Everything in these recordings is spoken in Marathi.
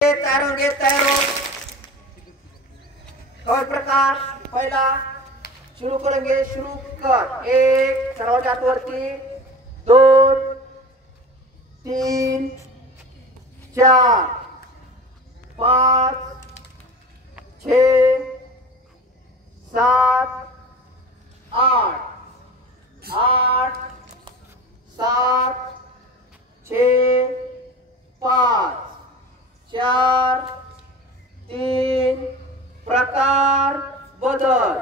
तैयार होंगे, तैयार हो। कवच प्रकाश पहला शुरू करेंगे, शुरू कर। 1 सर्वात जात वरती, 2 3 4 5 6 7 8 8 7 6 5 4 3 प्रकार बदल।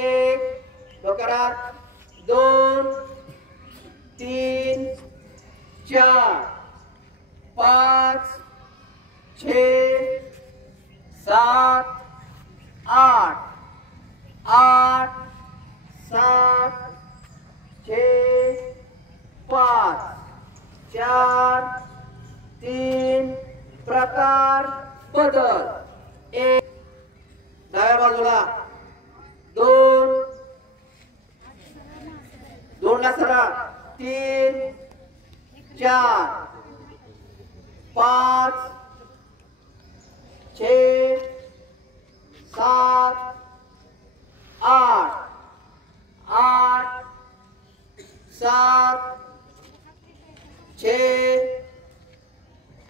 1 डोक्यात, 2 3 4 5 6 7 8 8 7 6 5 4 3 प्रकार बदल। 1 डाव्या बाजूला, 2 ला सरळ, 3 4 5 6 7 8 8 7 6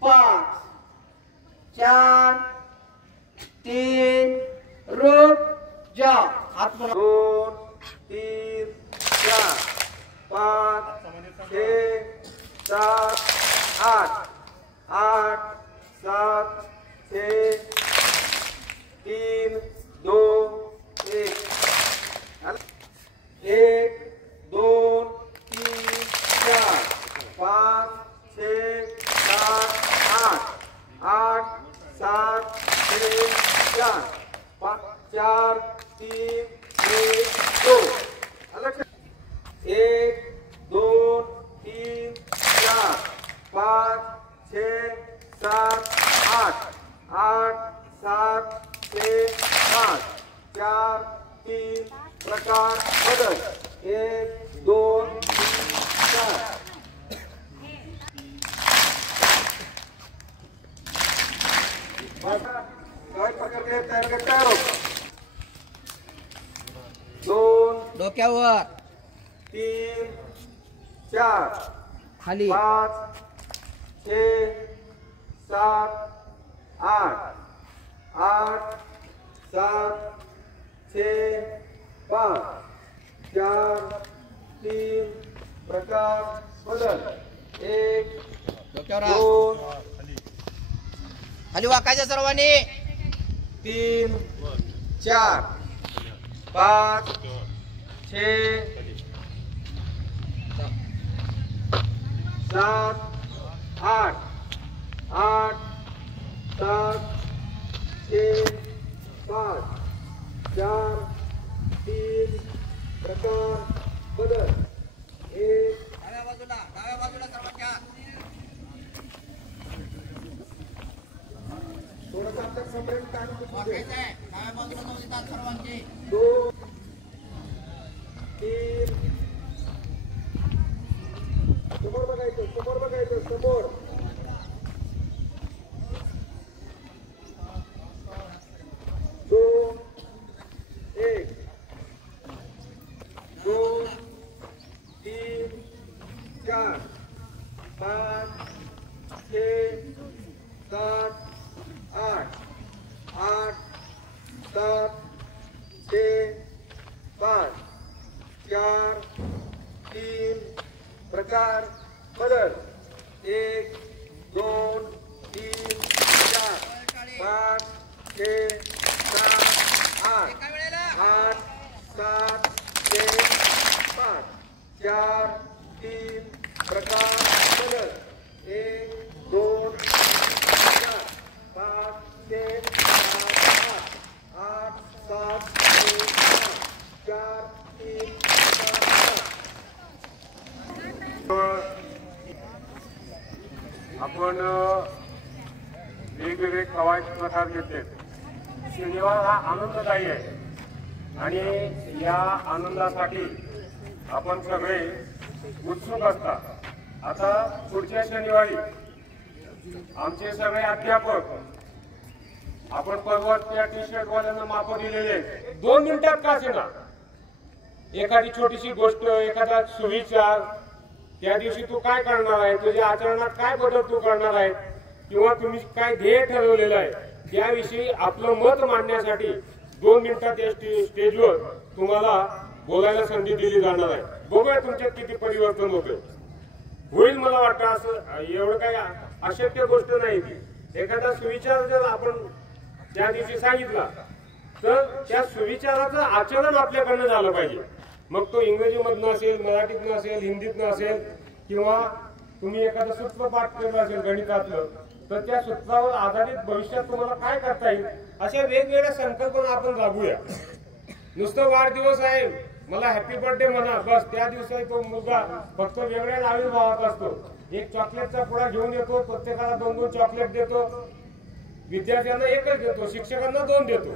5 4 3 रुक जाओ। हाथ 2 3 4 5 6 7 8 8 7 6 3 2 1 1 2 3 4 5 6 7 8 8 7 6 4 4 3 1 2 1 2 3 4 5 6 7 8 8 7 6 5 4 3 प्रकार बदल। 1 2 3 4 काय प्रकार तयार हो। 2 डोक्यावर, 3 4 खाली, 5 6 7 8 8 7 6 5 4 3 प्रकार बदल। 1 डोक्यावर 2 खाली वाकायचं सर्वांनी। 3 4 5 6 7 8 8 7 6 5 4 3 प्रकार बदल। 1 डाव्या बाजूला सर्वांच्या थोडासा अंतर संपर्क काढून वाकायचं आहे। डाव्या बाजूला जाऊन येतात सर्वांचे। 2 3 समोर बघायचं समोर। 2 1 2 3 4 5 6 7 8 8 7 6 5 4 3 प्रकार बदल। 1 2 3 4 5 6 7 8 8 7 6 5 4 3 प्रकार बदल। 1 2 4 5 6 7 8 7 6 4 3 आपण वेगवेगळे कवायत प्रकार घेतले। शनिवार हा आनंददायी आहे आणि या आनंदासाठी आपण सगळे उत्सुक असतात। आता पुढच्या शनिवारी आमचे सगळे अध्यापक आपण परवा त्या टी शर्ट वाल्यांना माप दिलेले 2 मिनिटात का असेना एखादी छोटीशी गोष्ट एखादा सुविचार त्या दिवशी तू काय करणार आहे तुझ्या आचरणात काय बदल तू करणार आहे किंवा तुम्ही काय ध्येय ठरवलेलं आहे त्याविषयी आपलं मत मांडण्यासाठी 2 मिनिटात या स्टेजवर तुम्हाला बोलायला संधी दिली जाणार आहे. बघूया तुमच्यात किती परिवर्तन होईल. मला वाटतं असं एवढं काही अशक्य गोष्ट नाही ती. एखादा सुविचार जर आपण त्या दिवशी सांगितला तर त्या सुविचाराचं आचरण आपल्याकडनं झालं पाहिजे. मग तो इंग्रजीमधनं असेल मराठीतनं असेल हिंदीतनं असेल किंवा तुम्ही एखादं सूत्र पाठ केलं असेल गणितातलं तर त्या सूत्रावर आधारित भविष्यात तुम्हाला काय करता येईल अशा वेगवेगळ्या संकल्पना आपण राबवूया. नुसतं वाढदिवस आहे मला हॅपी बर्थडे म्हणा बस त्या दिवशी तो मुलगा फक्त वेगळ्या आविर्भावात असतो. एक चॉकलेटचा पुडा घेऊन येतो प्रत्येकाला 2-2 चॉकलेट देतो विद्यार्थ्यांना एकच देतो शिक्षकांना 2 देतो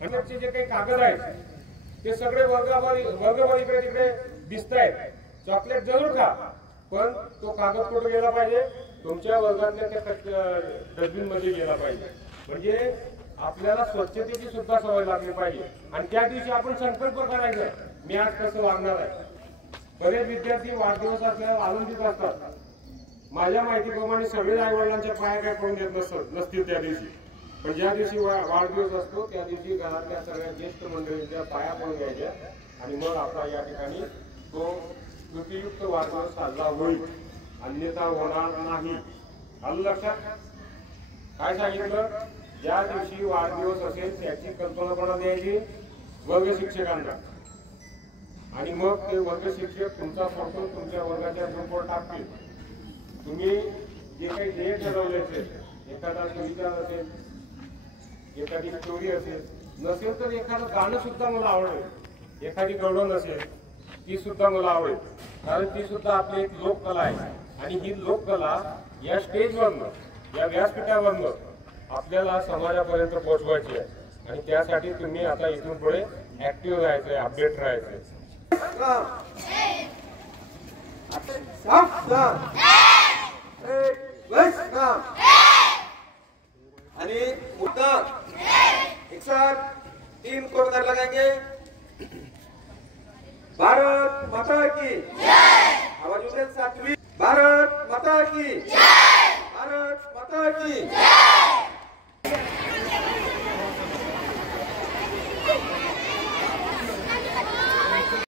आणि जे काही कागद आहेत ते सगळे वर्गभर इकडे तिकडे दिसत आहेत. चॉकलेट जरूर खा पण तो कागद कुठे गेला पाहिजे तुमच्या वर्गातल्या त्या डस्टबिन मध्ये गेला पाहिजे. म्हणजे आपल्याला स्वच्छतेची सुद्धा सवय लागली पाहिजे. आणि त्या दिवशी आपण संकल्प करायचा मी आज कसं वागणार आहे. बरेच विद्यार्थी वाढदिवस असल्यावर आनंदित असतात. माझ्या माहितीप्रमाणे सगळे आई वडिलांच्या पाया काय पडून देत नसतील त्या दिवशी. पण ज्या दिवशी वाढदिवस असतो त्या दिवशी घरातल्या सगळ्या ज्येष्ठ मंडळींच्या पाया पडून घ्यायच्या आणि मग आपला या ठिकाणी तो स्मृतियुक्त वाढदिवस साजरा होईल. अन्यथा होणार नाही. आलं लक्षात. काय सांगितलं ज्या दिवशी वाढदिवस असेल त्याची कल्पना द्यायची वर्ग शिक्षकांना आणि मग ते वर्ग शिक्षक तुमचा फोटो तुमच्या वर्गाच्या ग्रुपवर टाकतील. तुम्ही जे काही ध्येय ठरवले असेल एखादा सुविचार असेल एखादी स्टोरी असेल नसेल तर एखादं गाणं सुद्धा मला आवडेल एखादी गवळण असेल ती सुद्धा मला आवडेल कारण ती सुद्धा आपली एक लोककला आहे. आणि ही लोककला या स्टेजवरनं या व्यासपीठावरनं आपल्याला समाजापर्यंत पोहोचवायची आहे. आणि त्यासाठी तुम्ही आता इथून पुढे ऍक्टिव्ह राहायचंय अपडेट राहायचंय. आणि उत्तर एक साथ 3 को नजर लगाएंगे. भारत माता की आवाज उठेल 7वीं. भारत माता की भारत माता की